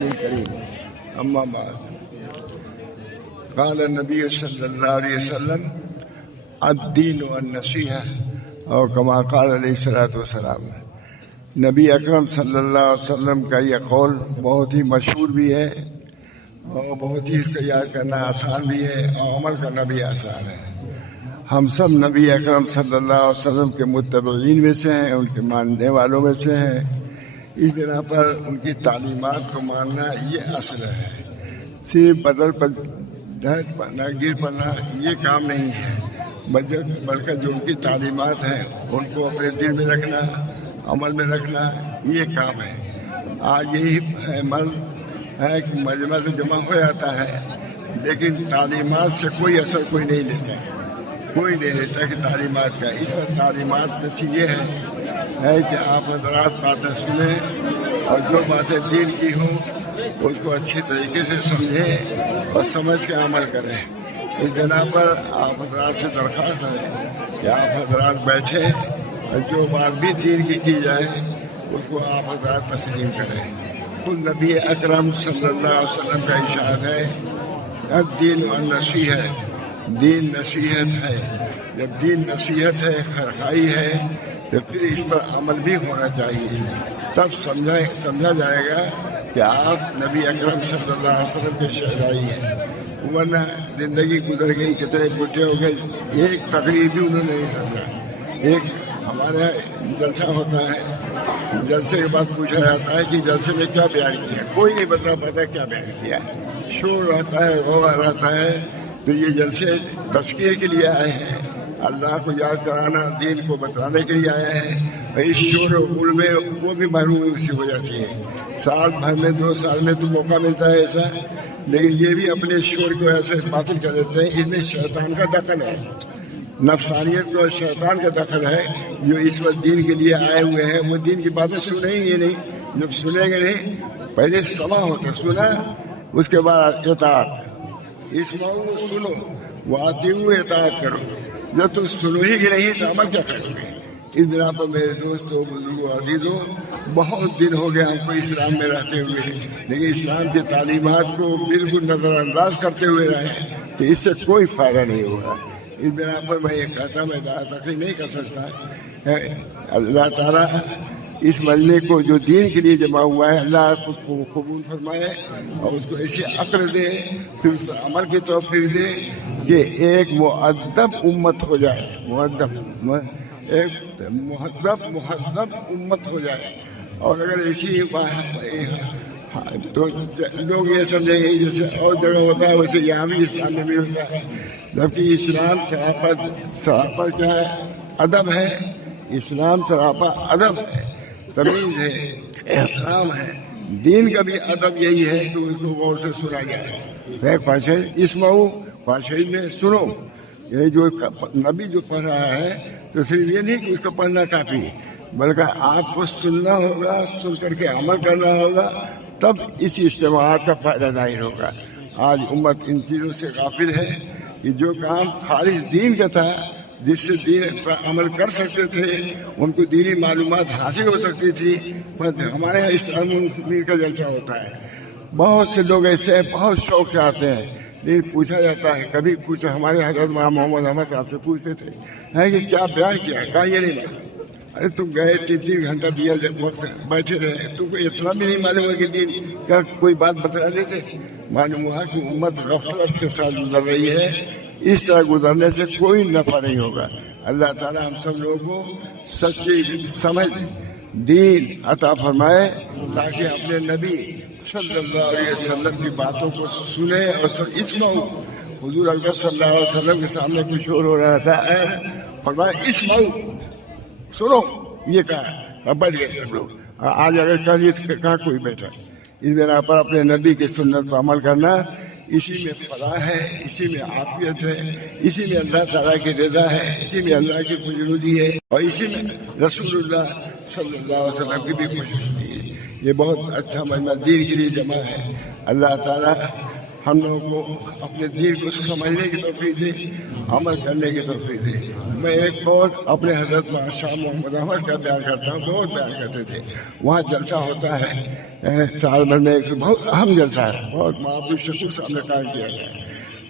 الكريم أما بعد قال النبي صلى الله عليه وسلم الدین والنصیحہ اور کما قال علیہ الصلوۃ والسلام. نبی اکرم صلی اللہ علیہ وسلم کا یہ قول بہت ہی مشہور بھی ہے اور بہت ہی اس کو یاد کرنا آسان بھی ہے اور عمل کرنا بھی آسان ہے. ہم سب نبی اکرم صلی اللہ علیہ وسلم کے متبعین میں سے ہیں، ان کے ماننے والوں میں سے ہیں. اس بنا پر ان کی تعلیمات کو ماننا یہ اصل ہے. صرف بدل پڑھنا گر پڑھنا یہ کام نہیں ہے، بلکہ جو ان کی تعلیمات ہیں ان کو اپنے دل میں رکھنا، عمل میں رکھنا یہ کام ہے. آج یہی عمل ہے کہ مجمع سے جمع ہو جاتا ہے لیکن تعلیمات سے کوئی اثر کوئی نہیں لیتا کہ تعلیمات کا. اس وقت تعلیمات میں سے یہ ہے کہ آپ حضرات باتیں سنیں اور جو باتیں دین کی ہوں اس کو اچھی طریقے سے سمجھیں اور سمجھ کے عمل کریں. اس بنا پر آپ حضرات سے درخواست ہے کہ آپ حضرات بیٹھیں اور جو بات بھی دین کی جائے اس کو آپ حضرات تسلیم کریں. خود نبی اکرم صلی اللہ علیہ وسلم کا ارشاد ہے الدین والنصیحہ، دین نصیحت ہے. جب دین نصیحت ہے، خیرخواہی ہے، تو پھر اس پر عمل بھی ہونا چاہیے. تب سمجھا جائے گا کہ آپ نبی اکرم صلی اللہ علیہ وسلم کے شہدائی ہیں. ورنہ زندگی گزر گئی، کتنے بوٹے ہو گئے، ایک تقریر بھی انہوں نے نہیں سمجھا. ایک ہمارے جلسہ ہوتا ہے، جلسے کے بعد پوچھا جاتا ہے کہ جلسے میں کیا بیان کیا، کوئی نہیں بتا پاتا کیا بیان کیا. شور رہتا ہے، غوغا رہتا ہے. تو یہ جلسے تذکیر کے لیے آئے ہیں، اللہ کو یاد کرانا، دین کو بتانے کے لیے آئے ہیں. اس شور و غل میں وہ بھی محروم سی ہو جاتی ہے. سال بھر میں 2 سال میں تو موقع ملتا ہے ایسا، لیکن یہ بھی اپنے شور کو ایسے باطل کر دیتے ہیں. اس میں شیطان کا دخل ہے، نفسانیت اور شیطان کا دخل ہے. جو اس وقت دین کے لیے آئے ہوئے ہیں وہ دین کی باتیں سنیں گے نہیں. جب سنیں گے نہیں، پہلے سما ہوتا، سنا اس کے بعد اطاعت. اسمعوا، سنو، واطیعوا، اطاعت کرو. جب تم سنو ہی نہیں تو عمل کیا کرو گے؟ اس بنا پر میرے دوستوں، بزرگوں، عزیزوں، بہت دن ہو گیا ہم کو اسلام میں رہتے ہوئے، لیکن اسلام کی تعلیمات کو بالکل نظر انداز کرتے ہوئے رہے تو اس سے کوئی فائدہ نہیں ہوگا. اس بنا پر میں یہ کہتا، میں تقریر نہیں کر سکتا. اللہ تعالیٰ اس مجمع کو جو دین کے لیے جمع ہوا ہے، اللہ اس کو قبول فرمائے اور اس کو ایسی عقل دے، پھر اس پر عمل کی توفیق دے کہ ایک مؤدب امت ہو جائے، ایک مہذب امت ہو جائے. اور اگر ایسی تو لوگ یہ سمجھیں گے جیسے اور جگہ ہوتا ہے ویسے یہاں بھی اسلام میں بھی ہوتا ہے. جبکہ اسلام سراپا کیا ہے؟ ادب ہے. اسلام سراپا ادب ہے، تمیز ہے، احترام ہے. دین کا بھی ادب یہی ہے کہ اس کو غور سے سنا جائے. اسمعوا، فاشعی میں سنو. یہ جو نبی جو پڑھ رہا ہے تو صرف یہ نہیں کہ اس کو پڑھنا کافی، بلکہ آپ کو سننا ہوگا، سن کر کے عمل کرنا ہوگا، تب اس اجتماعات کا فائدہ ظاہر ہوگا. آج امت ان چیزوں سے غافل ہے کہ جو کام خالص دین کا تھا، جس سے دین پر عمل کر سکتے تھے، ان کو دینی معلومات حاصل ہو سکتی تھی. ہمارے یہاں اسلام کا جلسہ ہوتا ہے، بہت سے لوگ ایسے بہت شوق سے آتے ہیں. لیکن پوچھا جاتا ہے، کبھی پوچھا ہمارے حضرت محمد احمد صاحب سے پوچھتے تھے کہ کیا بیان کیا، کہا یہ نہیں معلوم. ارے تم گئے 3 گھنٹہ دیا وقت بیٹھے رہے، تم کو اتنا بھی نہیں معلوم ہے کہ دین کا کوئی بات بتا دیتے. معلوم ہوا کہ امت غفلت کے ساتھ گزر رہی ہے. اس طرح گزرنے سے کوئی نفع نہیں ہوگا. اللہ تعالی ہم سب لوگوں کو سچی سمجھ دین عطا فرمائے تاکہ اپنے نبی صلی اللہ علیہ وسلم کی باتوں کو سنے. اور اسمعوا، حضور اکبر صلی اللہ علیہ وسلم کے سامنے کچھ شور ہو رہا تھا، فرمایا اسمعوا، سنو. یہ کہا، بیٹھ گئے سب لوگ. آج اگر کہاں کوئی بیٹھا. اس بنا پر اپنے نبی کی سنت پر عمل کرنا، اسی میں فلاح ہے، اسی میں عافیت ہے، اسی میں اللہ تعالیٰ کی رضا ہے، اسی میں اللہ کی خوشنودی ہے، اور اسی میں رسول اللہ صلی اللہ علیہ وسلم کی بھی خوشنودی ہے. یہ بہت اچھا مجمع دین کے لیے جمع ہے. اللہ تعالیٰ ہم لوگوں کو اپنے دین کو سمجھنے کی توفیق دے، عمل کرنے کی توفیق دے۔ میں ایک اور اپنے حضرت شاہ محمد احمد کا بیان کرتا ہوں، بہت بیان کرتے تھے۔ وہاں جلسہ ہوتا ہے سال بھر میں، ایک بہت اہم جلسہ ہے، بہت معبود شکور صاحب نے قائم کیا ہے۔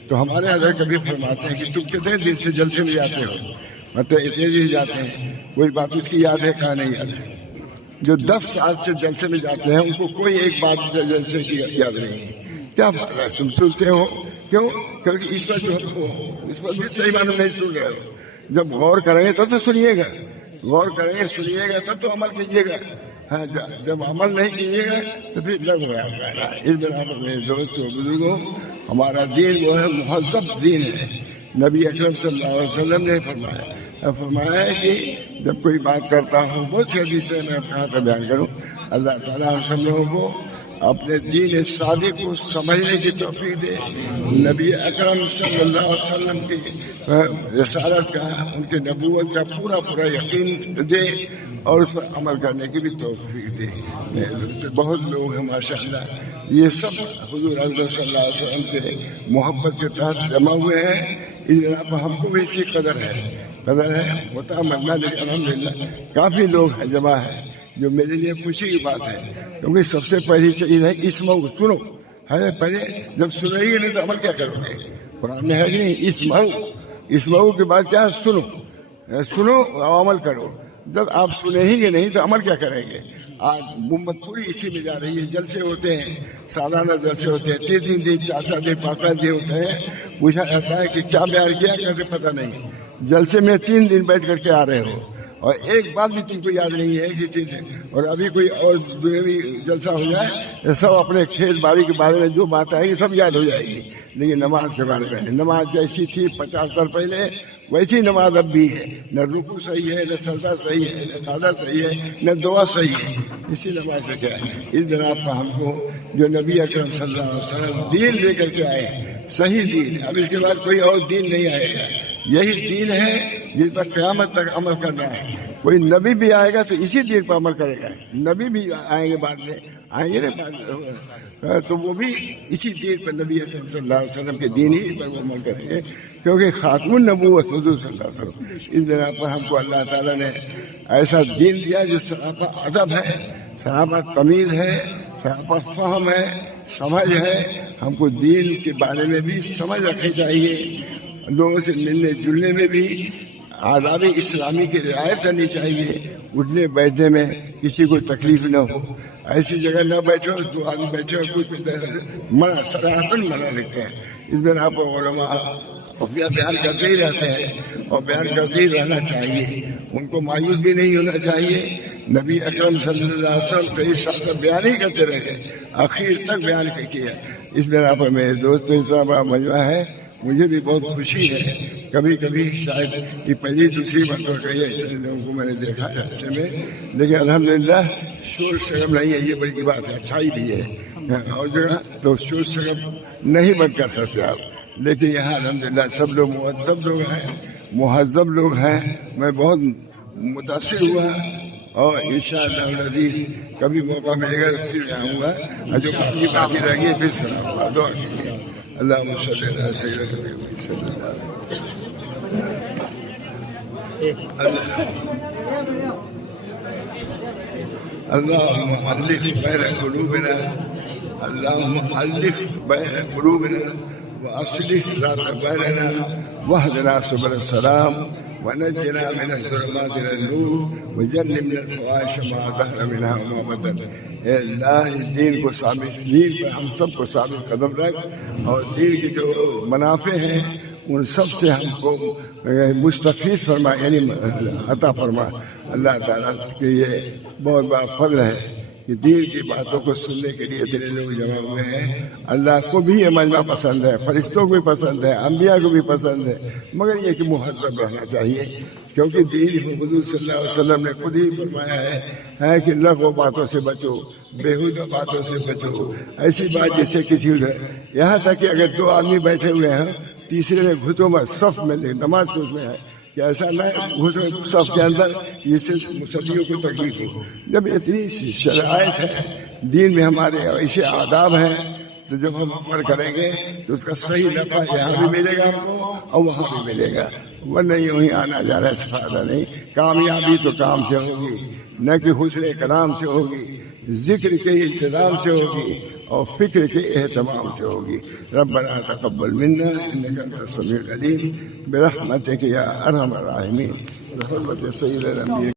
تو ہمارے حضرت کبھی فرماتے ہیں کہ تم کتنے دن سے جلسے میں جاتے ہو؟ مطلب اتنے دن جاتے ہیں، کوئی بات اس کی یاد ہے کہاں نہیں یاد ہے؟ جو 10 سال سے جلسے میں جاتے ہیں ان کو کوئی ایک بات جلسے کی یاد نہیں ہے۔ کیا بات ہے؟ تم سنتے ہو کیوں؟ کیونکہ اس وقت جو ہو اس وقت بھی صحیح معنی نہیں سن رہے ہو۔ جب غور کریں گے تب تو سنیے گا، غور کریں گے سنیے گا تب تو عمل کیجیے گا۔ ہاں جب عمل نہیں کیجیے گا تو پھر لگ ہوا ہے۔ اس بنا پر میرے دوستوں بزرگوں، ہمارا دین وہ ہے مہذب دین ہے۔ نبی اکرم صلی اللہ علیہ وسلم نے فرمایا ہے کہ جب کوئی بات کرتا ہوں، بہت سی حدیث ہے، میں کہاں سے بیان کروں۔ اللہ تعالیٰ ہم سب لوگوں کو اپنے دین صادق کو سمجھنے کی توفیق دے، نبی اکرم صلی اللہ علیہ وسلم کی رسالت کا، ان کی نبوت کا پورا یقین دے اور اس پر عمل کرنے کی بھی توفیق دے۔ بہت لوگ ہیں ماشاءاللہ، یہ سب حضور صلی اللہ علیہ وسلم کے محبت کے تحت جمع ہوئے ہیں۔ اس بنا پر ہم کو بھی اس کی قدر ہے ہوتا ماننا، لیکن الحمدللہ کافی لوگ ہیں جمع ہیں، جو میرے لیے خوشی کی بات ہے، کیونکہ سب سے پہلی چیز ہے اسمعو، سنو ہے پہلے۔ جب سنو گے نہیں تو عمل کیا کرو گے؟ قرآن میں ہے کہ نہیں؟ اسمعو کے بعد کیا؟ سنو اور عمل کرو۔ جب آپ سنیں ہی گے نہیں تو عمل کیا کریں گے؟ آج امت پوری اسی میں جا رہی ہے۔ جلسے ہوتے ہیں، سالانہ جلسے ہوتے ہیں، 3 دن 4 دن 5 دن ہوتے ہیں، پوچھا جاتا ہے کہ کیا بیان کیا، کیسے پتہ نہیں۔ جلسے میں 3 دن بیٹھ کر کے آ رہے ہو اور ایک بات بھی تم کو یاد نہیں ہے کہ 3 دن، اور ابھی کوئی اور دنیاوی جلسہ ہو جائے سب اپنے کھیت باڑی کے بارے میں جو بات آئے گی سب یاد ہو جائے گی، لیکن نماز کے بارے میں، نماز جیسی تھی 50 سال پہلے ویسی نماز اب بھی ہے۔ نہ رکوع صحیح ہے، نہ سجدہ صحیح ہے، نہ قعدہ صحیح ہے، نہ دعا صحیح ہے۔ اسی نماز سے کیا ہے؟ اس بنا پر ہم کو جو نبی اکرم صلی اللہ علیہ وسلم دین لے کر کے آئے، صحیح دین، اب اس کے بعد کوئی اور دین نہیں آئے گا، یہی دین ہے جس پر قیامت تک عمل کرنا ہے۔ کوئی نبی بھی آئے گا تو اسی دین پر عمل کرے گا، نبی بھی آئیں گے بعد میں، آئیں گے نا بعد میں، تو وہ بھی اسی دین پر، نبی اکرم صلی اللہ علیہ وسلم کے دین ہی پر عمل کریں گے، کیونکہ خاتم النبوت حضور صلی اللہ علیہ وسلم۔ اس بنا پر ہم کو اللہ تعالیٰ نے ایسا دین دیا جو سراپا ادب ہے، سراپا تمیز ہے، سراپا فہم ہے، سمجھ ہے۔ ہم کو دین کے بارے میں بھی سمجھ رکھنی چاہیے، لوگوں سے ملنے جلنے میں بھی آداب اسلامی کی رعایت کرنی چاہیے، اٹھنے بیٹھنے میں کسی کو تکلیف نہ ہو، ایسی جگہ نہ بیٹھو 2 آدمی بیٹھے ہو کچھ منع، صراحتاً منع لکھتے ہیں۔ اس بنا پر علماء بیان کرتے ہی رہتے ہیں اور بیان کرتے ہی رہنا چاہیے، ان کو مایوس بھی نہیں ہونا چاہیے۔ نبی اکرم صلی اللہ علیہ وسلم 23 سال تک بیان ہی کرتے رہے، آخر تک بیان کیا۔ اس بنا پر میرے دوستوں اتنا بڑا مجمع ہے، مجھے بھی بہت خوشی ہے۔ کبھی کبھی شاید یہ پہلی دوسری مرتبہ کہی ہے اتنے لوگوں کو میں نے دیکھا جلسے میں، لیکن الحمدللہ شور شرم نہیں ہے، یہ بڑی بات ہے، اچھائی بھی ہے۔ اور جگہ تو شور شرم نہیں بند کر سکتے آپ، لیکن یہاں الحمدللہ سب لوگ مہذب لوگ ہیں۔ میں بہت متاثر ہوا اور انشاءاللہ العزیز کبھی موقع ملے گا تو پھر آؤں گا، جو باقی باقی رہ گئی پھر سناؤں گا۔ دعا کیجیے۔ اللهم صل على سيدنا محمد صلى الله عليه وسلم۔ اللهم ألف بين قلوبنا، اللهم ألف بين قلوبنا وأصلح ذات بيننا واهدنا سبل السلام ونجنا من الظلمات إلى النور وجنبنا الفواحش ما ظهر منها وما بطن۔ اے اللہ اس دین کو ثابت، دین پر ہم سب کو ثابت قدم رکھ، اور دین کی جو منافع ہیں ان سب سے ہم کو مستفید فرما، یعنی عطا فرما۔ اللہ تعالیٰ کے یہ بہت بڑا فضل ہے کہ دین کی باتوں کو سننے کے لیے اتنے لوگ جمع ہوئے ہیں۔ اللہ کو بھی یہ مجمع پسند ہے، فرشتوں کو بھی پسند ہے، انبیاء کو بھی پسند ہے، مگر یہ کہ مہذب رہنا چاہیے، کیونکہ دین حضور صلی اللہ علیہ وسلم نے خود ہی فرمایا ہے کہ لغو باتوں سے بچو، بےہودہ باتوں سے بچو، ایسی بات جس سے کسی یہاں تک کہ اگر 2 آدمی بیٹھے ہوئے ہیں، تیسرے نے گھٹوں میں صف میں نماز کے اس میں ہے کہ ایسا نہ گھسو صف کے اندر جس سے مسلمانوں کو تکلیف ہو۔ جب اتنی شرائط ہے دین میں، ہمارے ایسے آداب ہیں تو جب ہم عمل کریں گے تو اس کا صحیح نفع یہاں بھی ملے گا ہم کو اور وہاں بھی ملے گا، ورنہ یوں ہی آنا جانا اس فائدہ نہیں۔ کامیابی تو کام سے ہوگی، نہ کہ حسن کلام سے ہوگی، ذکر کے انتظام سے ہوگی اور فکر کے اہتمام سے ہوگی۔ ربنا تقبل منا انك انت السميع العليم برحمتك يا ارحم الراحمين، بحرمة سيد الانبياء